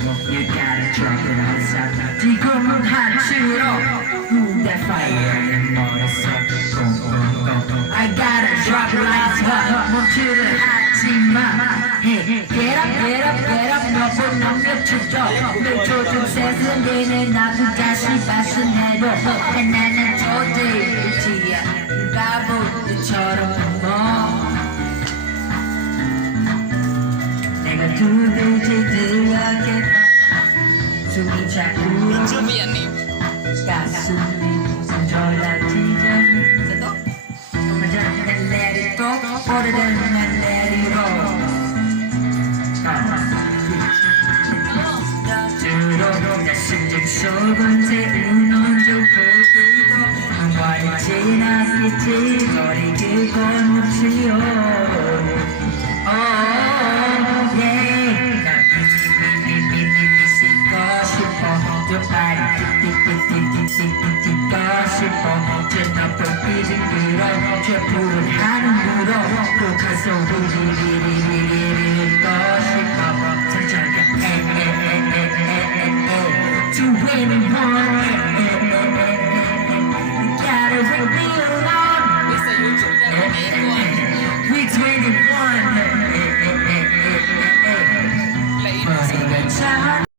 You gotta drop it on top. 지금은 한치로 That fire in 머릿속 I gotta drop it like it's hot 멈추를 하지마 Get up, get up, get up 너보 넘겨주죠 늘 조준 셋은 내내 나도 다시 발신해도 나는 조대일지야 바보들처럼 내가 두들지들하게 숨이 자꾸 가슴이 상절라지죠 Let it go, 오래된 난 let it go 들어오는 심장 속은 새우는 조금도 한과에 지났겠지 머리 길건 묻지요 Oh yeah 난 미미미미미미 씻고 싶어 저 발이 띠띠띠띠띠띠 씻고 싶어 제 너플 삐질기로 제 푸른 하늘으로 꼭한 소리 리리리리리 읽고 싶어 저녁에 to anyone